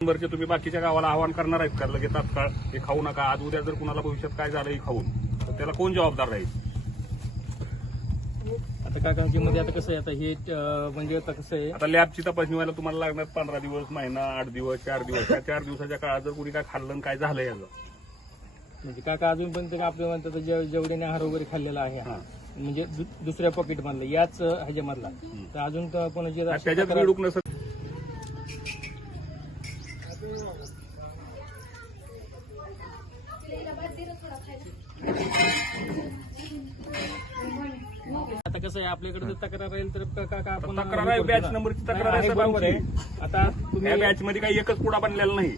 नंबरचे तुम्ही बाकीच्या गावाला आवाहन करणार आहेत का? लगेच तात्काळ हे खाऊ नका. आज उद्या जर कुणाला भविष्यात काय झालं हे खाऊन तर त्याला कोण जबाबदार राहील? आता काकांच्या मध्ये आता कसं आहे? आता हे अं, म्हणजे आता कसं आहे? आता लॅबची तपासणी व्हायला तुम्हाला लागणार पंधरा दिवस महिना आठ दिवस चार दिवस. त्या चार दिवसाच्या काळात जर कुणी काय खाल्लं आणि काय झालं याचं? म्हणजे काका अजून पण ते आपल्या म्हणतात जे- जेवढ्याने आहार वगैरे खाल्लेला आहे हा. म्हणजे दु- दुसऱ्या पॉकेट मधला याच ह्याच्यामधला. तर अजून तर त्याच्यात तक्रार- मिळूक आता कसं आहे आपल्याकडे जर तक्रार राहील तर का- काका आपण तक्रार आहे, बॅच नंबरची तक्रार आहे आहे, बरोबर आहे. साहेबांची. आता तुम्ही या बॅच मध्ये काही एकच पुडा बनलेला नाही.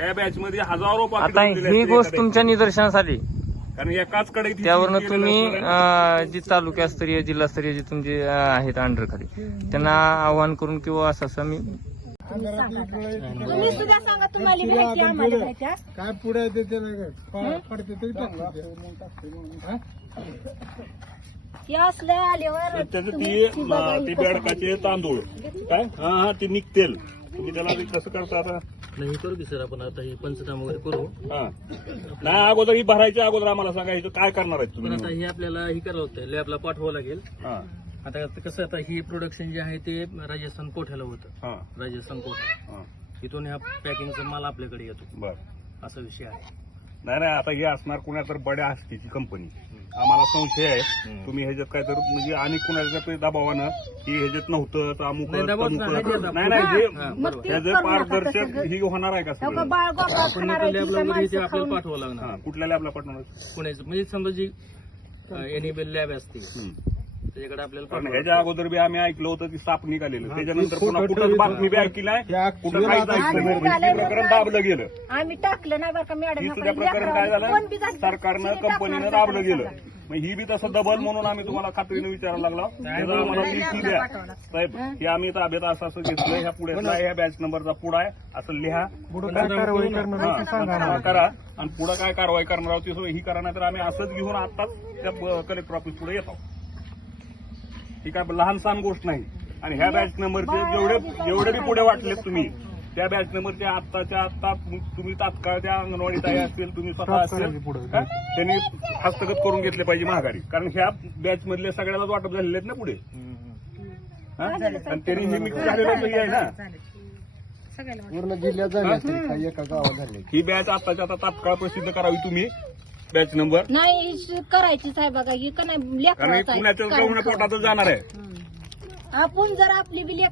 या बॅच मध्ये हजारो आता ही असतील गोष्ट तुमच्या निदर्शनास आली कारण एकाच कडे त्यावरनं तुम्ही अं, जी तालुकास्तरीय जिल्हास्तरीय जे तुमचे अं, आहेत अंडर खाली त्यांना आवाहन करून किंवा असं असं मी तुम्ही सुद्धा सांगा तुम्हाला माहिती आम्हाला माहिती हा? काय पुढे येते त्याला पडते तरी टाकते हे? असलं आल्यावर त्याचं ती ती बेडकाचे तांदूळ. काय? हा हा ते निघतेल. तुम्ही त्याला ते कसं करता आता? नाही करू की सर आपण आता हे पंचनामा वगैरे करू. हा. नाही अगोदर ही भरायच्या अगोदर आम्हाला सांगा इथं काय करणार आहेत पण आता तुम्ही हे आपल्याला हे करावं होतं लॅबला पाठवावं लागेल. हा. आता कसं आता हे प्रोडक्शन जे आहे ते राजस्थान कोठ्याला होतं? हा. राजस्थान कोठा? हा. इथून ह्या पॅकिंगचा माल आपल्याकडे येतो. बर. असा विषय आहे. नाही नाही आता हे असणार कुणा तर बड्या हस्तीची कंपनी आम्हाला संशय आहे. तुम्ही ह्याच्यात काय तर म्हणजे आणि कुणाच्या तरी दबावानं की ह्याच्यात नव्हतं तर अमुक नाही, दबाव तमुक. नाही, नाही, नाही नाही. हे हा, बरोबर. ह्याचं पारदर्शक. ही होणार आहे का हो का, सगळं? बाळ गोपाळ आपण खाणार आहे, लॅबला माणसं आपल्याला खाऊन- पाठवावं लागणार. हा कुठल्या लॅबला पाठवणार? पुण्याचं म्हणजे समजा जी एनिबल लॅब असते हम्म. त्याच्याकडे कारण अगोदर बी आम्ही ऐकलं होतं की साप निघालेलं. त्याच्यानंतर पुन्हा कुठं बातमी बी ऐकली नाही. कुठं काहीच ऐकलं नाही. प्रकरण दाबलं गेलं. आम्ही टाकलं नाही बरं का मॅडम. सुद्धा प्रकरण काय झालं? सरकारनं कंपनीनं दाबलं गेलं. मग ही बी तसं डबल म्हणून आम्ही तुम्हाला खात्रीने विचारायला लागलो. त्याचं आम्हाला लिखी द्या. साहेब हे? आम्ही ताब्यात असं असं घेतलं. ह्या पुढे ह्या बॅच नंबरचा पुढा आहे असं लिहा. काय हा, ना. करा. आणि पुढे काय कारवाई करणार आहोत ती सोय ही करा नाही तर आम्ही असंच घेऊन आताच त्या कलेक्टर ऑफिस पुढे येतो. ही काय लहान सहान गोष्ट नाही. आणि ह्या बॅच नंबरचे जेवढे जेवढे बी पुढे वाटलेत तुम्ही त्या बॅच नंबरचे आत्ताच्या आत्ता तुम्ही तात्काळ त्या अंगणवाडी ताई असतील तुम्ही स्वतः. का? त्यांनी हस्तगत करून घेतले पाहिजे महागारी. कारण ह्या बॅच मधले सगळ्यालाच वाटप झालेले आहेत ना पुढे. हा? आणि त्यांनी हे मिक्स झालेलं आहे ना. पूर्ण जिल्ह्यात झाली एका गावात झाली. ही बॅच आत्ताच्या आता तात्काळ प्रसिद्ध करावी तुम्ही. बॅच नंबर नाही ही करायचीच आहे बघा ही का नाही कारण हे लेकराचं आहे. पुण्याच्या कारण पोटातच जाणार आहे. आपण जर आपली बी लेकरं